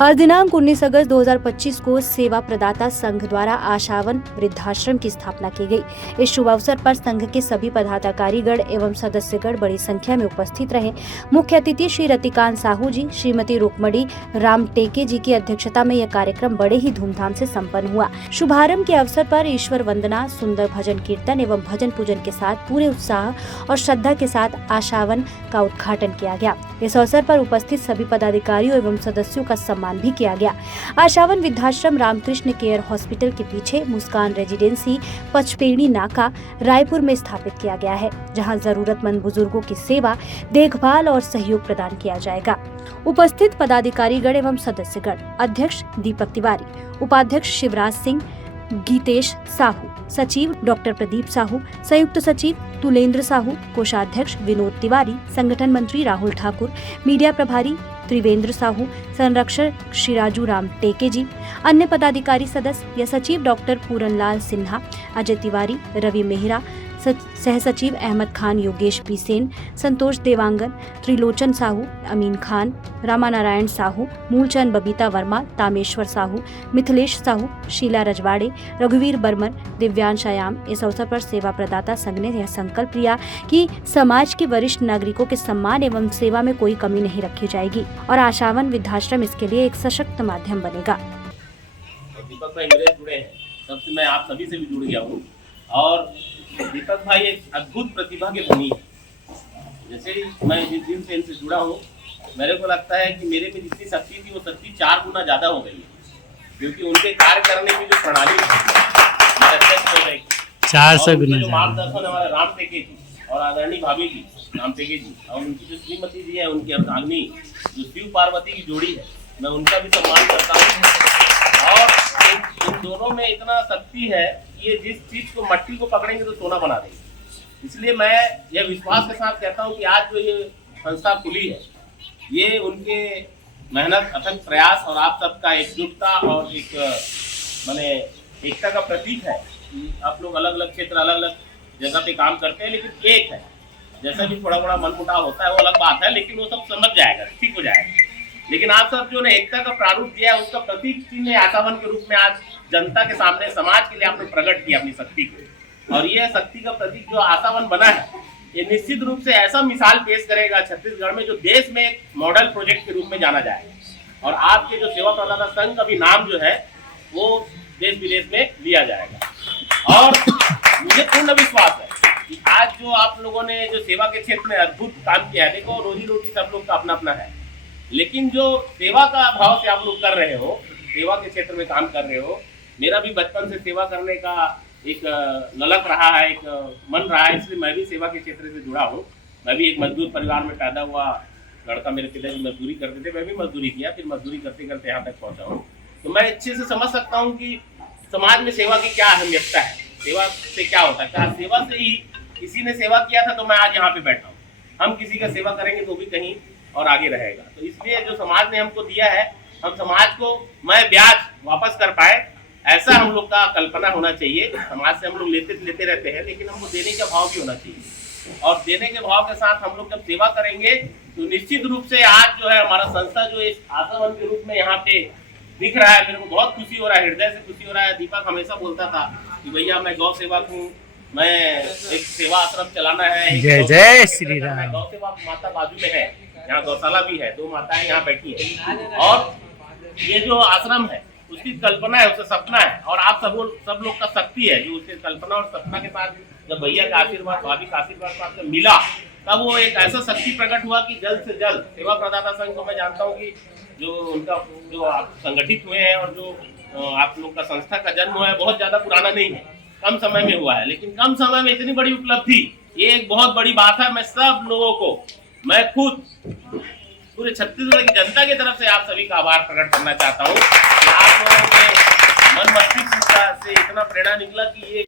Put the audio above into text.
आज दिनांक 19 अगस्त 2025 को सेवा प्रदाता संघ द्वारा आशावन वृद्धाश्रम की स्थापना की गई। इस शुभ अवसर पर संघ के सभी पदाधिकारीगण एवं सदस्यगण बड़ी संख्या में उपस्थित रहे। मुख्य अतिथि श्री रतिकांत साहू जी, श्रीमती रुक्मणी राम टेके जी की अध्यक्षता में यह कार्यक्रम बड़े ही धूमधाम से संपन्न हुआ। शुभारंभ के अवसर पर ईश्वर वंदना, सुंदर भजन कीर्तन एवं भजन पूजन के साथ पूरे उत्साह और श्रद्धा के साथ आशावन का उद्घाटन किया गया। इस अवसर पर उपस्थित सभी पदाधिकारियों एवं सदस्यों का सम्मान भी किया गया। आशावन वृद्धाश्रम रामकृष्ण केयर हॉस्पिटल के पीछे मुस्कान रेजिडेंसी पचपेड़ी नाका रायपुर में स्थापित किया गया है, जहां जरूरतमंद बुजुर्गों की सेवा, देखभाल और सहयोग प्रदान किया जाएगा। उपस्थित पदाधिकारीगण एवं सदस्यगण: अध्यक्ष दीपक तिवारी, उपाध्यक्ष शिवराज सिंह, गीतेश साहू, सचिव डॉक्टर प्रदीप साहू, संयुक्त सचिव तुलेंद्र साहू, कोषाध्यक्ष विनोद तिवारी, संगठन मंत्री राहुल ठाकुर, मीडिया प्रभारी त्रिवेंद्र साहू, संरक्षक श्री राजू राम टेके जी, अन्य पदाधिकारी सदस्य या सचिव डॉक्टर पूरनलाल सिन्हा, अजय तिवारी, रवि मेहरा, सह सचिव अहमद खान, योगेश पी सेन, संतोष देवांगन, त्रिलोचन साहू, अमीन खान, रामानारायण साहू, मूलचंद बबीता वर्मा, तामेश्वर साहू, मिथिलेश साहू, शीला रजवाड़े, रघुवीर बर्मन, दिव्यांश आयाम। इस अवसर पर सेवा प्रदाता संघ ने यह संकल्प लिया कि समाज के वरिष्ठ नागरिकों के सम्मान एवं सेवा में कोई कमी नहीं रखी जाएगी और आशावन वृद्धाश्रम इसके लिए एक सशक्त माध्यम बनेगा। दीपक भाई मेरे जुड़े हैं, तब से मैं आप सभी से भी जुड़ गया हूँ और दीपक भाई एक अद्भुत प्रतिभा के धनी है। जैसे ही मैं जिस दिन से इनसे जुड़ा हूँ, मेरे को लगता है कि मेरे में जितनी शक्ति थी वो शक्ति 4 गुना ज्यादा हो गई है, क्योंकि उनके कार्य करने की जो प्रणाली है 400 गुना जो मार्गदर्शन हमारे राम टेके जी और आदरणीय भाभी जी राम टेके जी और उनकी जो श्रीमती जी है, उनकी अर्धांगिनी जो शिव पार्वती की जोड़ी है, मैं उनका भी सम्मान करता हूँ। और इन दोनों में इतना शक्ति है, ये जिस चीज को मट्टी को पकड़ेंगे तो सोना बना देंगे। इसलिए मैं यह विश्वास के साथ कहता हूँ कि आज जो ये संस्था खुली है, ये उनके मेहनत, अथक प्रयास और आप सबका एकजुटता और एक माने एकता का प्रतीक है। आप लोग अलग अलग क्षेत्र, अलग अलग जगह पे काम करते हैं, लेकिन एक है। जैसा भी थोड़ा बड़ा मनमुटाव होता है वो अलग बात है, लेकिन वो सब समझ जाएगा, ठीक हो जाएगा। लेकिन आप सब जो ने एकता का प्रारूप दिया है, उसका प्रतीक चिन्ह आशावन के रूप में आज जनता के सामने, समाज के लिए आपने प्रकट किया अपनी शक्ति को। और यह शक्ति का प्रतीक जो आशावन बना है, ये निश्चित रूप से ऐसा मिसाल पेश करेगा छत्तीसगढ़ में, जो देश में एक मॉडल प्रोजेक्ट के रूप में जाना जाएगा। और आपके जो सेवा प्रदाता संघ का भी नाम जो है वो देश विदेश में लिया जाएगा। और मुझे पूर्ण विश्वास है कि आज जो आप लोगों ने जो सेवा के क्षेत्र में अद्भुत काम किया है, देखो रोजी रोटी सब लोग का अपना अपना है, लेकिन जो सेवा का भाव से आप लोग कर रहे हो, सेवा के क्षेत्र में काम कर रहे हो, मेरा भी बचपन से सेवा करने का एक ललक रहा है, एक मन रहा है, इसलिए मैं भी सेवा के क्षेत्र से जुड़ा हूँ। मैं भी एक मजदूर परिवार में पैदा हुआ लड़का, मेरे पिताजी मजदूरी करते थे, मैं भी मजदूरी किया, फिर मजदूरी करते करते यहाँ तक पहुँचा हूँ। तो मैं अच्छे से समझ सकता हूँ कि समाज में सेवा की क्या अहमियतता है, सेवा से क्या होता है। क्या सेवा से ही किसी ने सेवा किया था तो मैं आज यहाँ पे बैठा हूँ। हम किसी का सेवा करेंगे तो भी कहीं और आगे रहेगा। तो इसलिए जो समाज ने हमको दिया है, हम समाज को मैं ब्याज वापस कर पाए, ऐसा हम लोग का कल्पना होना चाहिए। समाज से हम लोग लेते रहते हैं, लेकिन हमको देने का भाव भी होना चाहिए। और देने के भाव के साथ हम लोग जब सेवा करेंगे तो निश्चित रूप से आज जो है हमारा संस्था जो इस आशावन के रूप में यहाँ पे दिख रहा है, मेरे को बहुत खुशी हो रहा है, हृदय से खुशी हो रहा है। दीपक हमेशा बोलता था कि भैया मैं गौ सेवक हूँ, मैं एक सेवा आश्रम चलाना है। जय जय श्री राम। गौ सेवा माता बाजू में है, यहाँ गौशाला भी है, 2 माताएं यहाँ बैठी है। और ये जो आश्रम है उसकी कल्पना है, उसका सपना है, और आप सब लोग का शक्ति है जो उसके कल्पना और सपना के साथ जब भैया का आशीर्वाद, भाभी का आशीर्वाद आपको मिला, तब वो एक ऐसा शक्ति प्रकट हुआ कि जल्द से जल्द सेवा प्रदाता संघ को मैं जानता हूँ कि जो उनका जो आप संगठित हुए हैं और जो आप लोग का संस्था का जन्म हुआ है बहुत ज्यादा पुराना नहीं है, कम समय में हुआ है, लेकिन कम समय में इतनी बड़ी उपलब्धि, ये एक बहुत बड़ी बात है। मैं सब लोगों को, मैं खुद पूरे छत्तीसगढ़ की जनता की तरफ से आप सभी का आभार प्रकट करना चाहता हूँ कि आप लोगों के मन मस्तिष्क से इतना प्रेरणा निकला कि ये